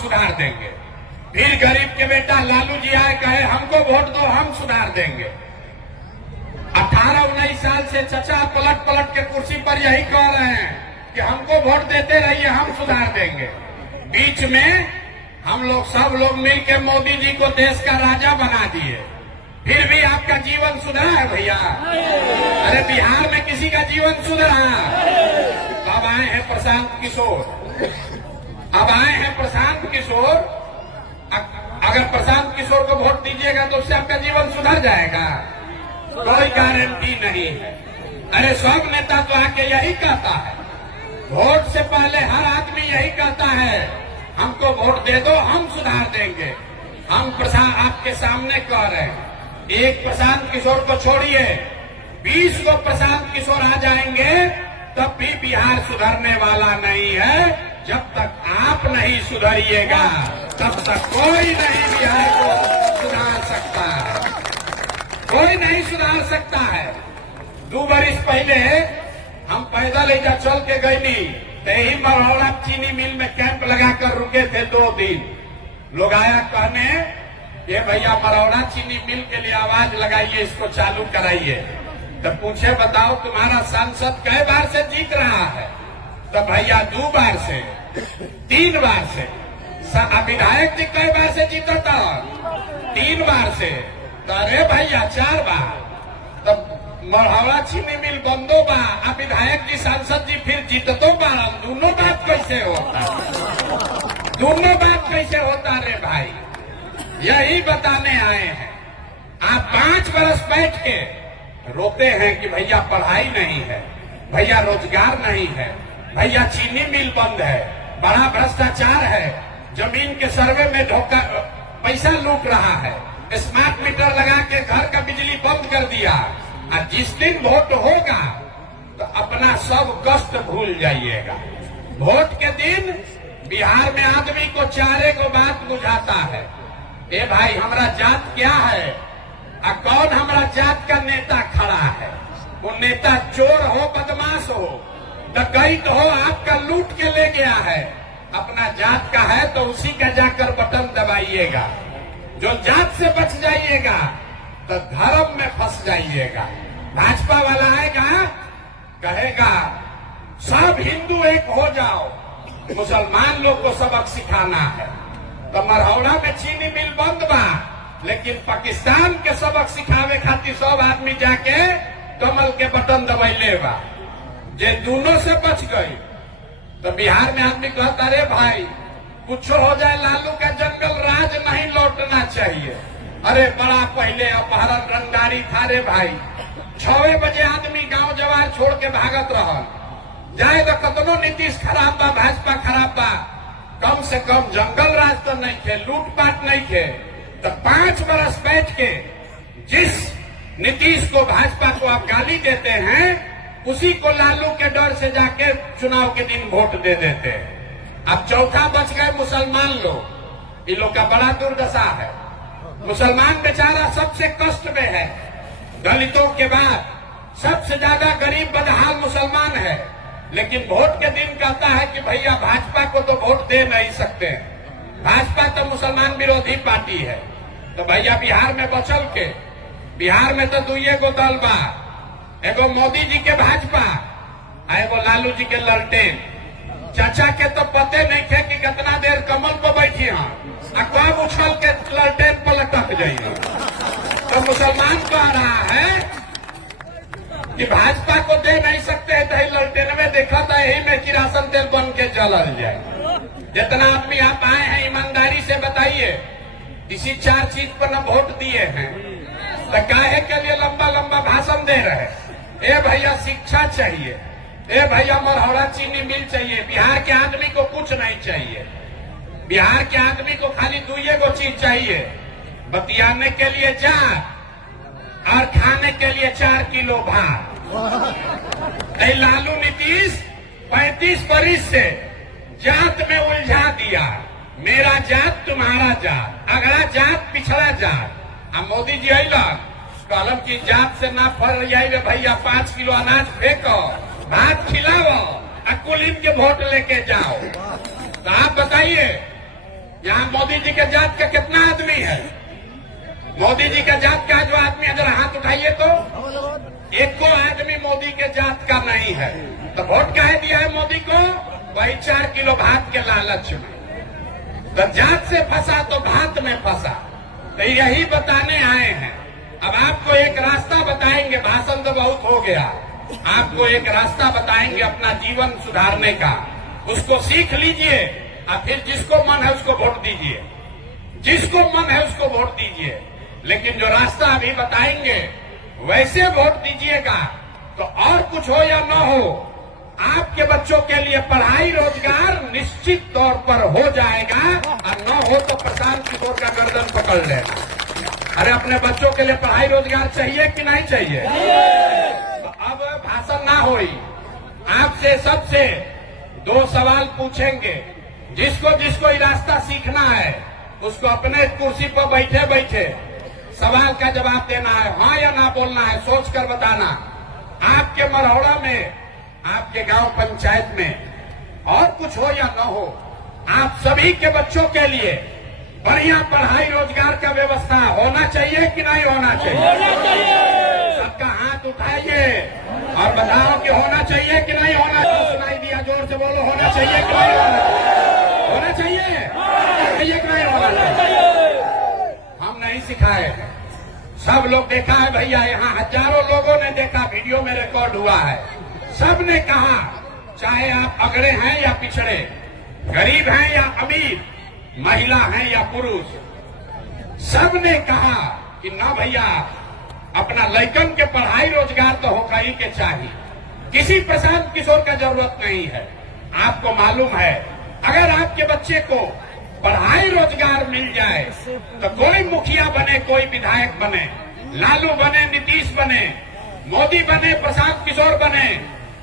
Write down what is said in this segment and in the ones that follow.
सुधार देंगे। फिर गरीब के बेटा लालू जी आए कहे हमको वोट दो हम सुधार देंगे। 18-19 साल से चचा पलट पलट के कुर्सी पर यही कह रहे हैं कि हमको वोट देते रहिए हम सुधार देंगे। बीच में हम लोग सब लोग मिलकर मोदी जी को देश का राजा बना दिए, फिर भी आपका जीवन सुधरा है भैया? अरे बिहार में किसी का जीवन सुधरा? अब आए हैं प्रशांत किशोर, अब आए हैं प्रशांत किशोर। अगर प्रशांत किशोर को वोट दीजिएगा तो उससे आपका जीवन सुधर जाएगा? कोई गारंटी नहीं है। अरे सब नेता तो आके यही कहता है, वोट से पहले हर आदमी यही कहता है हमको वोट दे दो हम सुधार देंगे। हम प्रशांत आपके सामने कह रहे हैं, एक प्रशांत किशोर को छोड़िए 20 को प्रशांत किशोर आ जाएंगे तब भी बिहार सुधरने वाला नहीं है। जब तक आप नहीं सुधरिएगा तब तक कोई नहीं बिहार को सुधार सकता है, कोई नहीं सुधार सकता है। 2 बरस पहले हम पैदल इधर चल के गए नहीं तो यही मरहौड़ा चीनी मिल में कैंप लगाकर रुके थे 2 दिन। लोग आया कहने ये भैया मरहौड़ा चीनी मिल के लिए आवाज लगाइए, इसको चालू कराइए। तो पूछे बताओ तुम्हारा सांसद कई बार से जीत रहा है? तो भैया 2 बार से 3 बार से। विधायक जी कई बार से जीता था? 3 बार से। तो अरे भैया 4 बार। तब मरहौड़ा चीनी मिल बंदो बा, अब विधायक जी सांसद जी फिर जीततो बा। दोनों बात कैसे होता? दोनों बात कैसे होता रे भाई? यही बताने आए हैं। आप 5 बरस बैठ के रोते हैं कि भैया पढ़ाई नहीं है, भैया रोजगार नहीं है, भैया चीनी मिल बंद है, बड़ा भ्रष्टाचार है, जमीन के सर्वे में धोखा पैसा लूट रहा है, स्मार्ट मीटर लगा के घर का बिजली बंद कर दिया। और जिस दिन वोट होगा तो अपना सब कष्ट भूल जाइएगा। वोट के दिन बिहार में आदमी को 4 को बात बुझाता है, ए भाई हमारा जात क्या है और कौन हमारा जात का नेता खड़ा है। वो नेता चोर हो, बदमाश हो, डकैत हो, आपका लूट के ले गया है, अपना जात का है तो उसी का जाकर बटन दबाइएगा। जो जात से बच जाइएगा तो धर्म में फंस जाइएगा। भाजपा वाला आएगा कहेगा सब हिंदू एक हो जाओ, मुसलमान लोग को सबक सिखाना है। तो मरहौड़ा में चीनी मिल बंद बा, लेकिन पाकिस्तान के सबक सिखावे खातिर सब आदमी जाके कमल के बटन दबैले बा। जे दोनों से बच गई तो बिहार में आदमी कहता रे भाई कुछ हो जाए लालू का जंगल राज नहीं लौटना चाहिए। अरे बड़ा पहले अपहरण रंगदारी था रे भाई, 6 बजे आदमी गांव जवार छोड़ के भागत रहल। जाए तो कतनो नीतीश खराब बा, भाजपा खराब बा, कम से कम जंगल राज तो नहीं थे, लूटपाट नहीं थे। तो 5 बरस बैठ के जिस नीतीश को भाजपा को आप गाली देते हैं उसी को लालू के डर से जाके चुनाव के दिन वोट दे देते हैं। अब चौथा बच गए मुसलमान लोग। इन लोग का बड़ा दुर्दशा है। मुसलमान बेचारा सबसे कष्ट में है, दलितों के बाद सबसे ज्यादा गरीब बदहाल मुसलमान है। लेकिन वोट के दिन कहता है कि भैया भाजपा को तो वोट दे नहीं सकते, भाजपा तो मुसलमान विरोधी पार्टी है। तो भैया बिहार में बचल के, बिहार में तो 2 गो दल बा, एगो मोदी जी के भाजपा आ एगो लालू जी के ललटेन। चाचा के तो पते नहीं थे कि कितना देर कमल पर बैठी हैं, कब उछल के ललटेन पर लटक जाइए। तो मुसलमान कह रहा है कि भाजपा को दे नहीं सकते है, तो ललटेन में देखा था यही में किरासन तेल बन के जलल जाए। जितना आदमी आप आए हैं ईमानदारी से बताइए, इसी 4 चीज पर न वोट दिए हैं तो काहे के लिए लंबा लंबा भाषण दे रहे? ए भैया शिक्षा चाहिए, ए भैया मरहौड़ा चीनी मिल चाहिए। बिहार के आदमी को कुछ नहीं चाहिए, बिहार के आदमी को खाली 2 गो चीज चाहिए, बतियाने के लिए जात और खाने के लिए 4 किलो भात। लालू नीतीश 35 बरिस से जात में उलझा दिया, मेरा जात तुम्हारा जात, अगला जात पिछड़ा जात। अब मोदी जी अलन कलम की जात से ना फर जाए भैया 5 किलो अनाज फेंको, भात खिलाओ और कुलीन के वोट लेके जाओ। तो आप बताइए मोदी जी के जात का कितना आदमी है? मोदी जी के जात का जो आदमी है जरा हाथ उठाइए तो एक को आदमी मोदी के जात का नहीं है। तो वोट काहे दिया है मोदी को? वही 4 किलो भात के लालच में। तो जात से फंसा तो भात में फंसा। तो यही बताने आए हैं। अब आपको एक रास्ता बताएंगे, भाषण तो बहुत हो गया, आपको एक रास्ता बताएंगे अपना जीवन सुधारने का, उसको सीख लीजिए और फिर जिसको मन है उसको वोट दीजिए, जिसको मन है उसको वोट दीजिए। लेकिन जो रास्ता अभी बताएंगे वैसे वोट दीजिएगा तो और कुछ हो या न हो, आपके बच्चों के लिए पढ़ाई रोजगार निश्चित तौर पर हो जाएगा, और न हो तो प्रशांत किशोर का गर्दन पकड़ लेना। अरे अपने बच्चों के लिए पढ़ाई रोजगार चाहिए कि नहीं चाहिए? तो अब भाषण ना होई, आपसे सबसे 2 सवाल पूछेंगे। जिसको जिसको ये रास्ता सीखना है उसको अपने कुर्सी पर बैठे बैठे सवाल का जवाब देना है, हाँ या ना बोलना है, सोच कर बताना। आपके मरौड़ा में, आपके गांव पंचायत में और कुछ हो या न हो, आप सभी के बच्चों के लिए बढ़िया पढ़ाई रोजगार का व्यवस्था होना चाहिए कि नहीं होना चाहिए? सबका हाथ उठाइए और बताओ कि होना चाहिए कि नहीं होना चाहिए। सुनाई दिया, जोर से बोलो, होना चाहिए कि नहीं होना चाहिए? होना चाहिए कि नहीं होना चाहिए? हम नहीं सिखाए, सब लोग देखा है भैया, यहाँ हजारों लोगों ने देखा, वीडियो में रिकॉर्ड हुआ है। सब ने कहा, चाहे आप अगड़े हैं या पिछड़े, गरीब हैं या अमीर, महिला हैं या पुरुष, सब ने कहा कि ना भैया अपना लड़कन के पढ़ाई रोजगार तो होगा ही के चाहिए, किसी प्रशांत किशोर का जरूरत नहीं है। आपको मालूम है अगर आपके बच्चे को पढ़ाई रोजगार मिल जाए तो कोई मुखिया बने, कोई विधायक बने, लालू बने, नीतीश बने, मोदी बने, प्रशांत किशोर बने,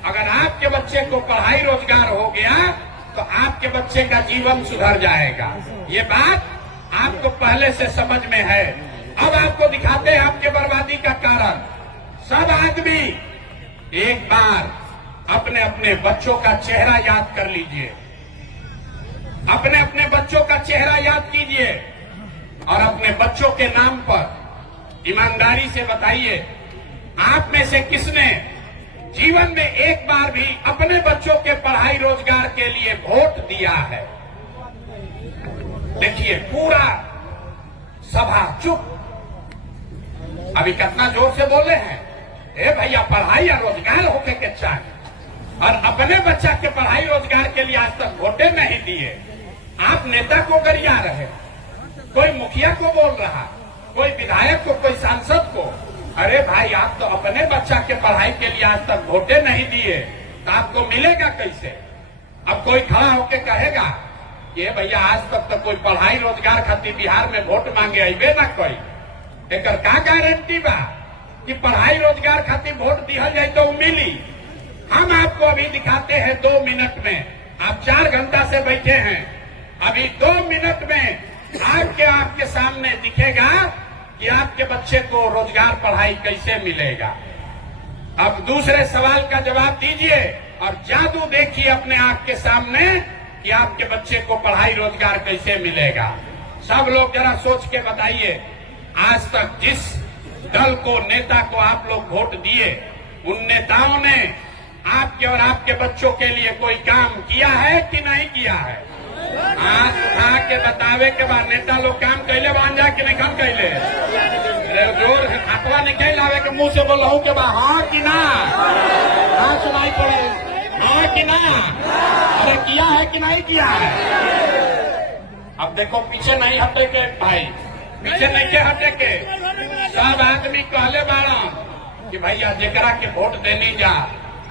अगर आपके बच्चे को पढ़ाई रोजगार हो गया तो आपके बच्चे का जीवन सुधर जाएगा। ये बात आपको पहले से समझ में है। अब आपको दिखाते हैं आपके बर्बादी का कारण। सब आदमी एक बार अपने अपने बच्चों का चेहरा याद कर लीजिए, अपने अपने बच्चों का चेहरा याद कीजिए और अपने बच्चों के नाम पर ईमानदारी से बताइए, आप में से किसने जीवन में एक बार भी अपने बच्चों के पढ़ाई रोजगार के लिए वोट दिया है? देखिए पूरा सभा चुप। अभी कितना जोर से बोले हैं, ए भैया पढ़ाई और रोजगार होके के चाहिए, और अपने बच्चा के पढ़ाई रोजगार के लिए आज तक वोटे नहीं दिए। आप नेता को गरिया रहे, कोई मुखिया को बोल रहा, कोई विधायक को, कोई सांसद को। अरे भाई आप तो अपने बच्चा के पढ़ाई के लिए आज तक वोटे नहीं दिए, तो आपको मिलेगा कैसे? अब कोई खड़ा होके कहेगा कि भैया आज तक तो कोई पढ़ाई रोजगार खातिर बिहार में वोट मांगे अबे ना कोई, एक का गारंटी बा कि पढ़ाई रोजगार खातिर वोट दिया जाए तो मिली? हम आपको अभी दिखाते हैं 2 मिनट में। आप 4 घंटा से बैठे हैं, अभी 2 मिनट में आपके सामने दिखेगा कि आपके बच्चे को रोजगार पढ़ाई कैसे मिलेगा। अब दूसरे सवाल का जवाब दीजिए और जादू देखिए अपने आंख के सामने कि आपके बच्चे को पढ़ाई रोजगार कैसे मिलेगा। सब लोग जरा सोच के बताइए, आज तक जिस दल को, नेता को आप लोग वोट दिए, उन नेताओं ने आपके और आपके बच्चों के लिए कोई काम किया है कि नहीं किया है? हाथ उठा के बतावे के बाद नेता लोग काम कैले बान जा कि नहीं काम कैले? जोर हाथवा निकल आवे के मुंह से बोलहू के बाद हाँ कि ना? हाँ सुनाई पड़े, हाँ कि ना? अरे किया है कि नहीं किया है? अब देखो पीछे नहीं हटे के भाई, पीछे नहीं के हटे के। सब आदमी कहले बाड़ा कि भैया जेकरा के वोट देनी जा,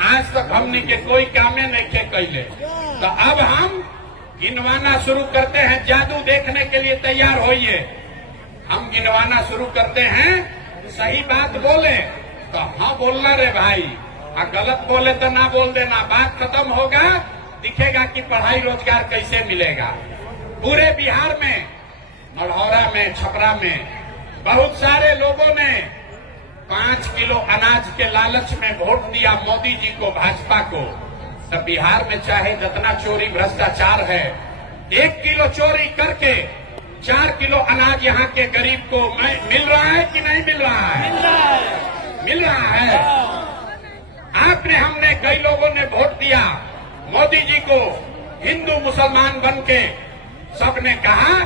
आज तक हमने के कोई कामे नहीं के कैले, तो अब हम गिनवाना शुरू करते हैं। जादू देखने के लिए तैयार होइए। हम गिनवाना शुरू करते हैं, सही बात बोले तो हाँ बोलना रे भाई, और गलत बोले तो ना बोल देना। बात खत्म होगा, दिखेगा कि पढ़ाई रोजगार कैसे मिलेगा। पूरे बिहार में, मढ़ौरा में, छपरा में बहुत सारे लोगों ने 5 किलो अनाज के लालच में वोट दिया मोदी जी को, भाजपा को। तो बिहार में चाहे जितना चोरी भ्रष्टाचार है, 1 किलो चोरी करके 4 किलो अनाज यहाँ के गरीब को मिल रहा है कि नहीं मिल रहा है? मिल रहा है। आपने हमने कई लोगों ने वोट दिया मोदी जी को, हिंदू मुसलमान बन के सबने कहा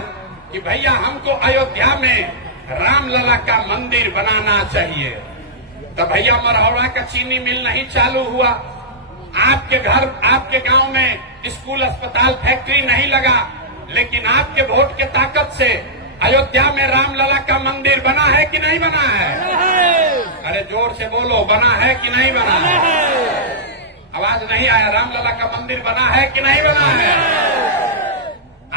कि भैया हमको अयोध्या में रामलला का मंदिर बनाना चाहिए। तो भैया मरहौड़ा का चीनी मिल नहीं चालू हुआ, आपके घर आपके गांव में स्कूल अस्पताल फैक्ट्री नहीं लगा, लेकिन आपके वोट के ताकत से अयोध्या में रामलला का मंदिर बना है कि नहीं बना है? अरे जोर से बोलो, बना है कि नहीं बना है? आवाज नहीं आया। रामलला का मंदिर बना है कि नहीं बना है?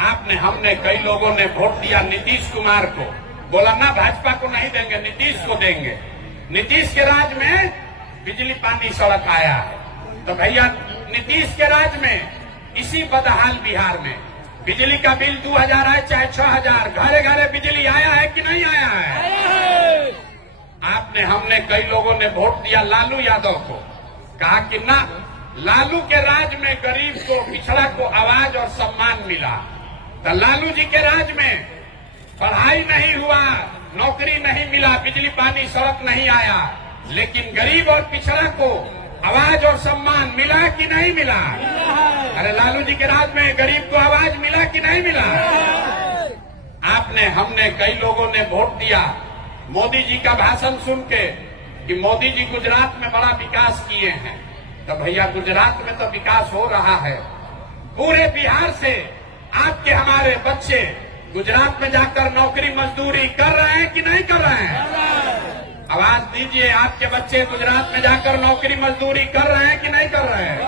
आपने हमने कई लोगों ने वोट दिया नीतीश कुमार को, बोला ना भाजपा को नहीं देंगे, नीतीश को देंगे। नीतीश के राज में बिजली पानी सड़क आया है। तो भैया नीतीश के राज में इसी बदहाल बिहार में बिजली का बिल 2000 आए चाहे 6000, घरे घरे बिजली आया है कि नहीं आया है? आपने हमने कई लोगों ने वोट दिया लालू यादव को, कहा कि ना लालू के राज में गरीब को पिछड़ा को आवाज और सम्मान मिला। तो लालू जी के राज में पढ़ाई नहीं हुआ, नौकरी नहीं मिला, बिजली पानी सड़क नहीं आया, लेकिन गरीब और पिछड़ा को आवाज और सम्मान मिला कि नहीं मिला? अरे लालू जी के राज में गरीब को आवाज मिला कि नहीं मिला? आपने हमने कई लोगों ने वोट दिया मोदी जी का भाषण सुन के कि मोदी जी गुजरात में बड़ा विकास किए हैं। तो भैया गुजरात में तो विकास हो रहा है, पूरे बिहार से आपके हमारे बच्चे गुजरात में जाकर नौकरी मजदूरी कर रहे हैं कि नहीं कर रहे हैं? आवाज दीजिए, आपके बच्चे गुजरात में जाकर नौकरी मजदूरी कर रहे हैं कि नहीं कर रहे हैं?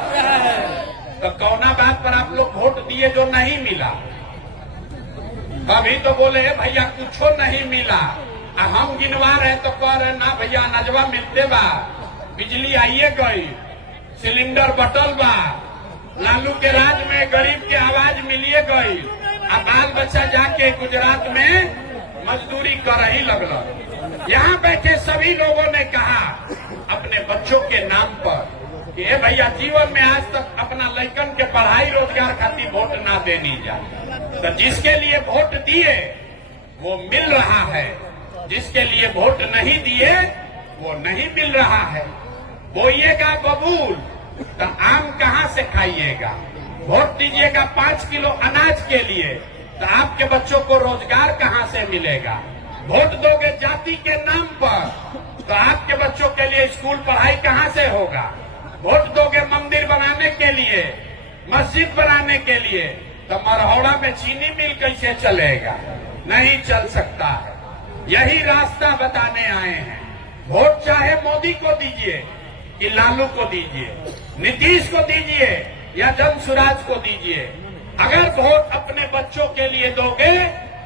तो कौना बात पर आप लोग वोट दिए जो नहीं मिला? अभी तो बोले भैया कुछो नहीं मिला, हम गिनवा रहे तो कह रहे ना भैया अनाजवा मिलते बा, बिजली आइए गई, सिलेंडर बटल बा, लालू के राज में गरीब के आवाज मिलिए गई, अब बाल बच्चा जाके गुजरात में मजदूरी कर ही लगल। यहाँ बैठे सभी लोगों ने कहा अपने बच्चों के नाम पर कि ए भैया जीवन में आज तक अपना लड़कन के पढ़ाई रोजगार खातिर वोट ना देनी जा। तो जिसके लिए वोट दिए वो मिल रहा है, जिसके लिए वोट नहीं दिए वो नहीं मिल रहा है। बोइएगा बबूल तो आम कहाँ से खाइएगा? वोट दीजिएगा 5 किलो अनाज के लिए तो आपके बच्चों को रोजगार कहाँ से मिलेगा? वोट दोगे जाति के नाम पर तो आपके बच्चों के लिए स्कूल पढ़ाई कहाँ से होगा? वोट दोगे मंदिर बनाने के लिए, मस्जिद बनाने के लिए, तो मरहौड़ा में चीनी मिल कैसे चलेगा? नहीं चल सकता है। यही रास्ता बताने आए हैं। वोट चाहे मोदी को दीजिए कि लालू को दीजिए, नीतीश को दीजिए या जनसुराज को दीजिए, अगर वोट अपने बच्चों के लिए दोगे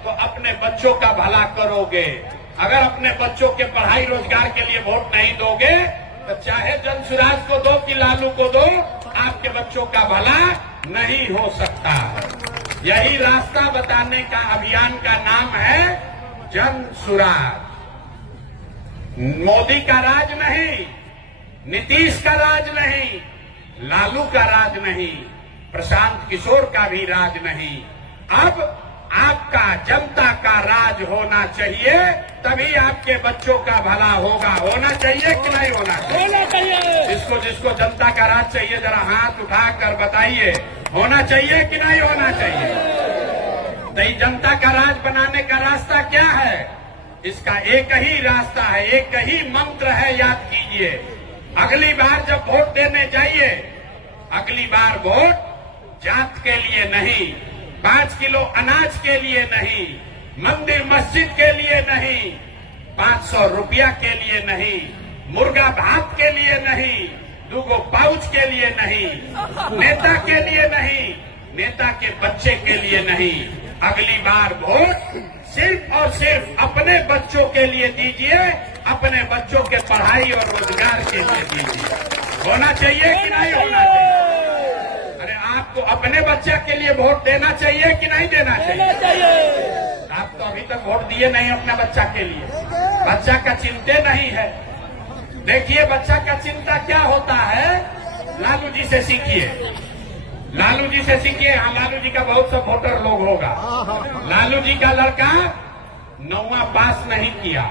तो अपने बच्चों का भला करोगे। अगर अपने बच्चों के पढ़ाई रोजगार के लिए वोट नहीं दोगे तो चाहे जनसुराज को दो कि लालू को दो, आपके बच्चों का भला नहीं हो सकता। यही रास्ता बताने का अभियान का नाम है जनसुराज। मोदी का राज नहीं, नीतीश का राज नहीं, लालू का राज नहीं, प्रशांत किशोर का भी राज नहीं। अब आपका जनता का राज होना चाहिए, तभी आपके बच्चों का भला होगा। होना चाहिए कि नहीं होना चाहिए? जिसको जिसको जनता का राज चाहिए जरा हाथ उठाकर बताइए, होना चाहिए कि नहीं होना चाहिए? तो ये जनता का राज बनाने का रास्ता क्या है? इसका एक ही रास्ता है, एक ही मंत्र है, याद कीजिए। अगली बार जब वोट देने जाइए, अगली बार वोट जात के लिए नहीं, 5 किलो अनाज के लिए नहीं, मंदिर मस्जिद के लिए नहीं, 500 रुपया के लिए नहीं, मुर्गा भात के लिए नहीं, 2 पाउच के लिए नहीं, नेता के लिए नहीं, नेता के बच्चे के लिए नहीं। अगली बार वोट सिर्फ और सिर्फ अपने बच्चों के लिए दीजिए, अपने बच्चों के पढ़ाई और रोजगार के लिए दीजिए। होना चाहिए कि नहीं होना चाहिए? अरे आपको अपने बच्चे के लिए वोट देना चाहिए कि नहीं देना चाहिए? आप तो अभी तक वोट दिए नहीं अपने बच्चा के लिए। बच्चा का चिंता नहीं है। देखिए बच्चा का चिंता क्या होता है, लालू जी से सीखिए। लालू जी से सीखिए। हाँ, लालू जी का बहुत सा वोटर लोग होगा। लालू जी का लड़का 9वां पास नहीं किया,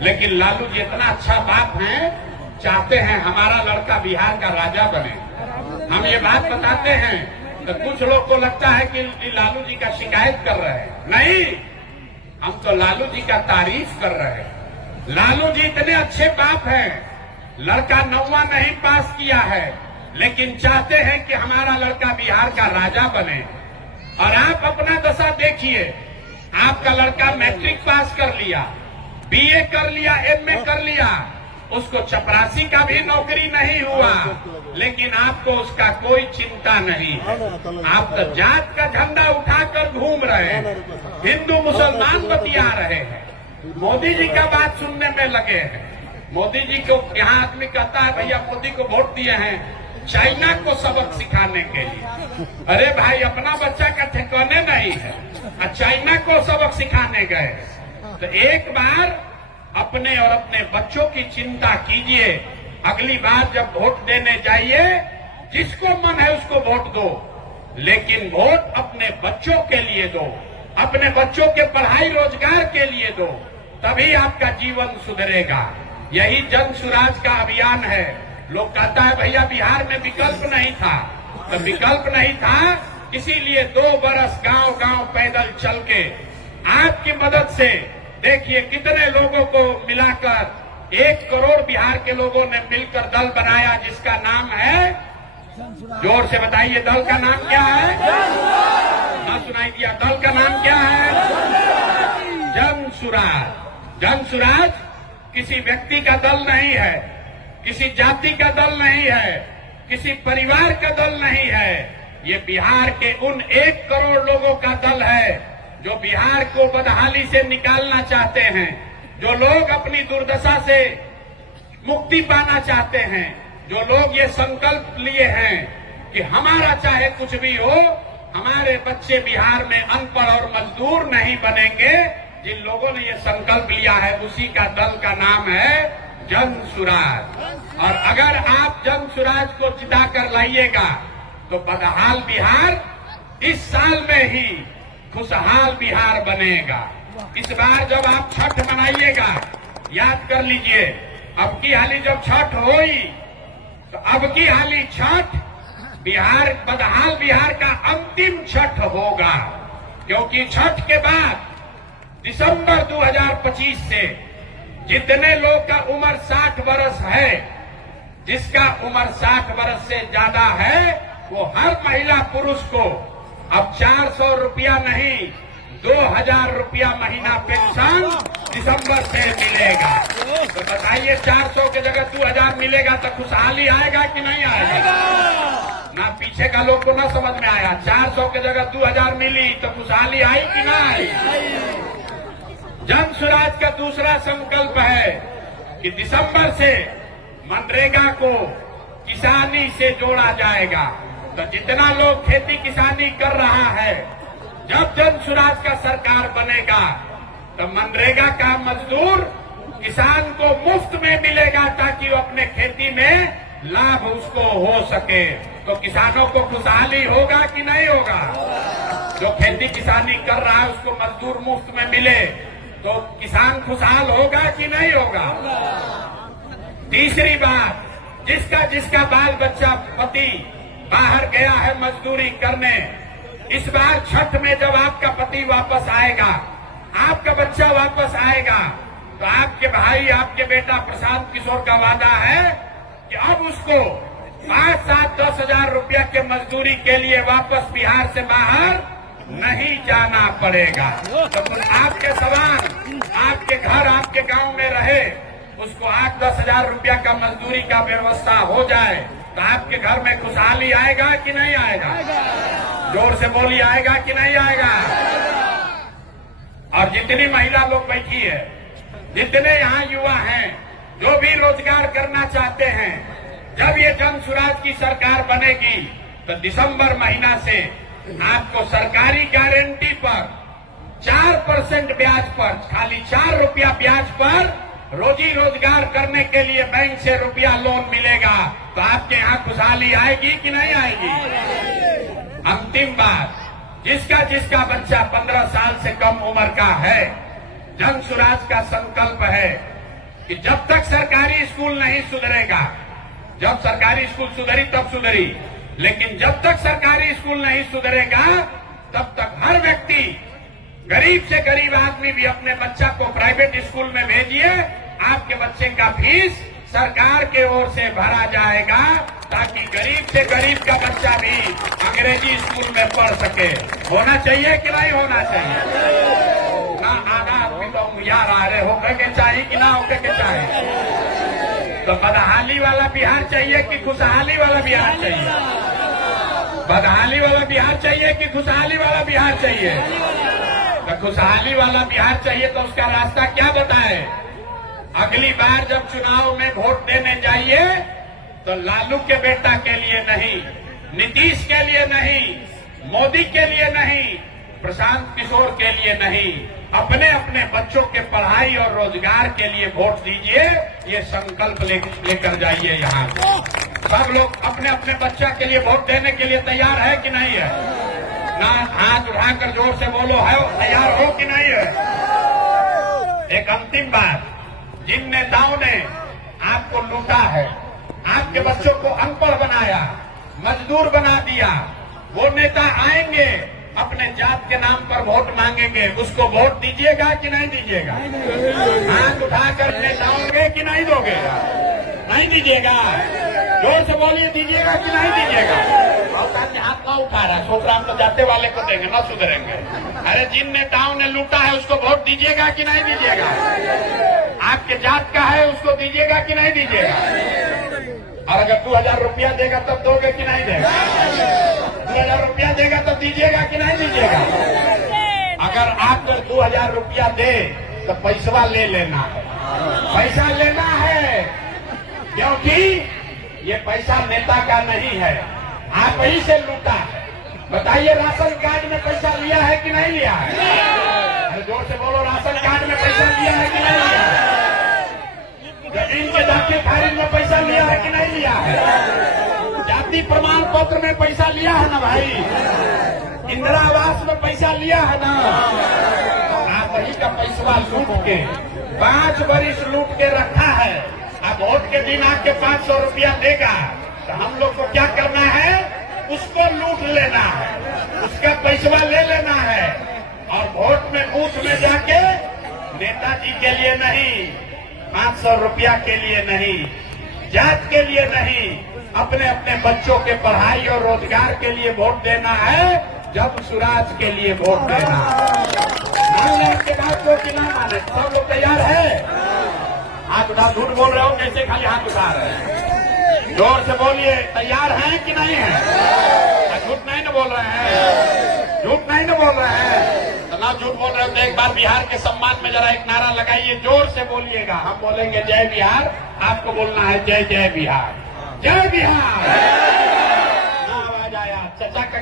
लेकिन लालू जी इतना अच्छा बाप है, चाहते हैं हमारा लड़का बिहार का राजा बने। हम ये बात बताते हैं तो कुछ लोग को लगता है कि लालू जी का शिकायत कर रहे हैं। नहीं, हम तो लालू जी का तारीफ कर रहे हैं। लालू जी इतने अच्छे बाप हैं, लड़का 9वां नहीं पास किया है, लेकिन चाहते हैं कि हमारा लड़का बिहार का राजा बने। और आप अपना दशा देखिए, आपका लड़का मैट्रिक पास कर लिया, बीए कर लिया, एमए कर लिया, उसको चपरासी का भी नौकरी नहीं हुआ, लेकिन आपको उसका कोई चिंता नहीं है। आप तो जात का झंडा उठाकर घूम रहे हैं, हिंदू मुसलमान बतिया रहे हैं, मोदी जी का बात सुनने में लगे हैं। मोदी जी को यहाँ आदमी कहता है भैया मोदी को वोट दिए हैं चाइना को सबक सिखाने के लिए। अरे भाई, अपना बच्चा का ठिकाने नहीं है और चाइना को सबक सिखाने गए। तो एक बार अपने और अपने बच्चों की चिंता कीजिए। अगली बार जब वोट देने जाइए, जिसको मन है उसको वोट दो, लेकिन वोट अपने बच्चों के लिए दो, अपने बच्चों के पढ़ाई रोजगार के लिए दो, तभी आपका जीवन सुधरेगा। यही जन सुराज का अभियान है। लोग कहता है भैया बिहार में विकल्प नहीं था, तो विकल्प नहीं था, इसीलिए 2 बरस गांव गांव पैदल चल के आपकी मदद से देखिए कितने लोगों को मिलाकर 1 करोड़ बिहार के लोगों ने मिलकर दल बनाया, जिसका नाम है, जोर से बताइए, दल का नाम क्या है? ना सुनाई दिया? दल का नाम क्या है? जन सुराज। जन सुराज किसी व्यक्ति का दल नहीं है, किसी जाति का दल नहीं है, किसी परिवार का दल नहीं है। ये बिहार के उन 1 करोड़ लोगों का दल है जो बिहार को बदहाली से निकालना चाहते हैं, जो लोग अपनी दुर्दशा से मुक्ति पाना चाहते हैं, जो लोग ये संकल्प लिए हैं कि हमारा चाहे कुछ भी हो, हमारे बच्चे बिहार में अनपढ़ और मजदूर नहीं बनेंगे। जिन लोगों ने ये संकल्प लिया है, उसी का दल का नाम है जन सुराज। और अगर आप जन सुराज को जिता कर लाइएगा तो बदहाल बिहार इस साल में ही खुशहाल बिहार बनेगा। इस बार जब आप छठ मनाइएगा, याद कर लीजिए, अब की हाली जब छठ होई तो अब की हाली छठ बिहार, बदहाल बिहार का अंतिम छठ होगा। क्योंकि छठ के बाद दिसंबर 2025 से जितने लोग का उम्र 60 वर्ष है, जिसका उम्र 60 वर्ष से ज्यादा है, वो हर महिला पुरुष को अब 400 रुपया नहीं, 2000 रुपया महीना पेंशन दिसंबर से मिलेगा। तो बताइए, 400 की जगह 2000 मिलेगा तो खुशहाली आएगा कि नहीं आएगा? ना पीछे का लोग को ना समझ में आया। 400 की जगह 2000 मिली तो खुशहाली आई कि ना आई? जन सुराज का दूसरा संकल्प है कि दिसंबर से मनरेगा को किसानी से जोड़ा जाएगा। तो जितना लोग खेती किसानी कर रहा है, जब जन सुराज का सरकार बनेगा तो मनरेगा का मजदूर किसान को मुफ्त में मिलेगा, ताकि वो अपने खेती में लाभ उसको हो सके। तो किसानों को खुशहाली होगा कि नहीं होगा? जो खेती किसानी कर रहा है उसको मजदूर मुफ्त में मिले तो किसान खुशहाल होगा कि नहीं होगा? तीसरी बात, जिसका बाल बच्चा पति बाहर गया है मजदूरी करने, इस बार छठ में जब आपका पति वापस आएगा, आपका बच्चा वापस आएगा, तो आपके भाई, आपके बेटा प्रशांत किशोर का वादा है कि अब उसको 5, 7, 10 हजार रुपया के मजदूरी के लिए वापस बिहार से बाहर नहीं जाना पड़ेगा। तो आपके समान आपके घर, आपके गांव में रहे, उसको 8-10 हजार रुपया का मजदूरी का व्यवस्था हो जाए तो आपके घर में खुशहाली आएगा कि नहीं आएगा? जोर से बोलिए, आएगा कि नहीं आएगा? और जितनी महिला लोग बैठी है, जितने यहाँ युवा हैं जो भी रोजगार करना चाहते हैं, जब ये जन सुराज की सरकार बनेगी तो दिसंबर महीना से आपको सरकारी गारंटी पर 4% ब्याज पर, खाली 4 रुपया ब्याज पर रोजी रोजगार करने के लिए बैंक से रुपया लोन मिलेगा, तो आपके यहाँ खुशहाली आएगी कि नहीं आएगी? अंतिम बात, जिसका जिसका बच्चा 15 साल से कम उम्र का है, जन सुराज का संकल्प है कि जब तक सरकारी स्कूल नहीं सुधरेगा, जब सरकारी स्कूल सुधरी तब सुधरी, लेकिन जब तक सरकारी स्कूल नहीं सुधरेगा तब तक हर व्यक्ति, गरीब से गरीब आदमी भी अपने बच्चा को प्राइवेट स्कूल में भेजिए। आपके बच्चे का फीस सरकार के ओर से भरा जाएगा, ताकि गरीब से गरीब का बच्चा भी अंग्रेजी स्कूल में पढ़ सके। होना चाहिए कि नहीं होना चाहिए? ना आना आदमी तो यार आ रहे होकर के चाहिए कि ना होकर के चाहिए? तो बदहाली वाला बिहार चाहिए कि खुशहाली वाला बिहार चाहिए? बदहाली वाला बिहार चाहिए कि खुशहाली वाला बिहार चाहिए? तो खुशहाली वाला बिहार चाहिए तो उसका रास्ता क्या बताए? अगली बार जब चुनाव में वोट देने जाइए तो लालू के बेटा के लिए नहीं, नीतीश के लिए नहीं, मोदी के लिए नहीं, प्रशांत किशोर के लिए नहीं, अपने अपने बच्चों के पढ़ाई और रोजगार के लिए वोट दीजिए। ये संकल्प लेकर जाइए। यहाँ सब लोग अपने अपने बच्चा के लिए वोट देने के लिए तैयार है कि नहीं है? ना हाथ उठाकर जोर से बोलो, है तैयार हो कि नहीं है? एक अंतिम बात, जिन नेताओं ने आपको लूटा है, आपके बच्चों को अनपढ़ बनाया, मजदूर बना दिया, वो नेता आएंगे अपने जात के नाम पर वोट मांगेंगे, उसको वोट दीजिएगा कि नहीं दीजिएगा? हाथ उठाकर नेताओंगे कि नहीं दोगे? नहीं दीजिएगा? जोर से बोलिए, दीजिएगा कि नहीं दीजिएगा? और हाथ ना उठा रहा, सोच रहा हम तो जाते वाले को देंगे, ना सुधरेंगे। अरे जिन नेताओं ने लूटा है उसको वोट दीजिएगा कि नहीं दीजिएगा? आपके जात का है उसको दीजिएगा कि नहीं दीजिएगा? और अगर 2000 रुपया देगा तब दोगे कि नहीं देगा? 2000 रुपया देगा तब दीजिएगा कि नहीं दीजिएगा? अगर आप 2000 रुपया दे तो पैसा ले लेना है, पैसा लेना है, क्योंकि ये पैसा नेता का नहीं है, आप ही से लूटा है। बताइए, राशन कार्ड में पैसा लिया है कि नहीं लिया है? अरे जोर से बोलो, राशन कार्ड में पैसा लिया है कि नहीं लिया है? जमीन के दाखिल खारिज में पैसा लिया है कि नहीं लिया है? जाति प्रमाण पत्र में पैसा लिया है ना भाई? इंदिरा आवास में पैसा लिया है ना? आप वही का पैसा लूट के 5 वर्ष लूट के रखा है। अब वोट के दिन आपके 500 रुपया देगा तो हम लोग को क्या करना है? उसको लूट लेना है, उसका पैसा ले लेना है, और वोट में बूथ में जाके नेताजी के लिए नहीं, 500 रुपया के लिए नहीं, जात के लिए नहीं, अपने अपने बच्चों के पढ़ाई और रोजगार के लिए वोट देना है। जब सुराज के लिए वोट देना, मान लें के बात को कि ना माने, सब लोग तैयार है? हाथ उठा, झूठ बोल रहे हो कैसे खाली हाथ उठा रहे हैं? जोर से बोलिए, तैयार हैं कि नहीं है? झूठ नहीं न बोल रहे हैं? झूठ नहीं न बोल रहे हैं? तो ना झूठ बोल रहे हो तो एक बार बिहार के सम्मान में जरा एक नारा लगाइए, जोर से बोलिएगा। हम बोलेंगे जय बिहार, आपको बोलना है जय जय बिहार, जय बिहार। आवाज आया, चचा का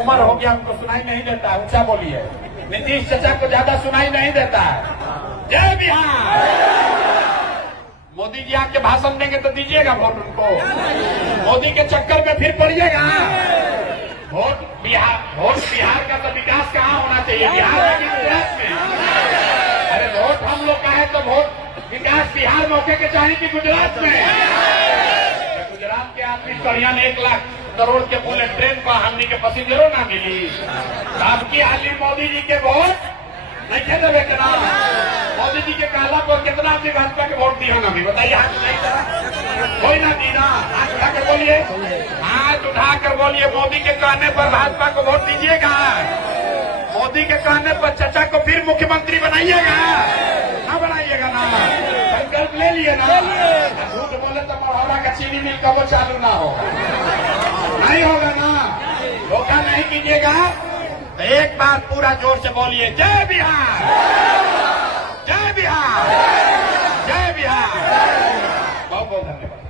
उम्र हो गया, हमको सुनाई नहीं देता, ऊंचा बोलिए। नीतीश चचा को ज्यादा सुनाई नहीं देता है। जय बिहार। मोदी जी आके भाषण देंगे तो दीजिएगा वोट उनको? मोदी के चक्कर में फिर पड़िएगा? वोट बिहार का तो विकास कहाँ होना चाहिए? बिहार में कि गुजरात में? अरे वोट हम लोग का है तो वोट विकास बिहार में होके के चाहिए कि गुजरात में? गुजरात के आदमी कड़िया ने 1 लाख करोड़ के बुलेट ट्रेन पर हमने के पैसेंजरों ना मिली। आपकी हाली मोदी जी के वोट नहीं थे देवे के नाम। मोदी जी के कहला पर कितना आदमी भाजपा के वोट दिया ना? भी बताइए, हाथ नहीं था, कोई ना दी ना? हाथ उठाकर बोलिए, हाथ उठाकर बोलिए, मोदी के कहने पर भाजपा को वोट दीजिएगा? मोदी के कहने पर चचा को फिर मुख्यमंत्री बनाइएगा ना? बनाइएगा ना? संकल्प ले लिए ना? झूठ बोले तो मढ़ौरा का चीनी मिल कब चालू ना होगा? नहीं होगा ना? धोखा नहीं कीजिएगा। तो एक बार पूरा जोर से बोलिए, जय बिहार, जय बिहार, जय बिहार। बहुत बहुत धन्यवाद।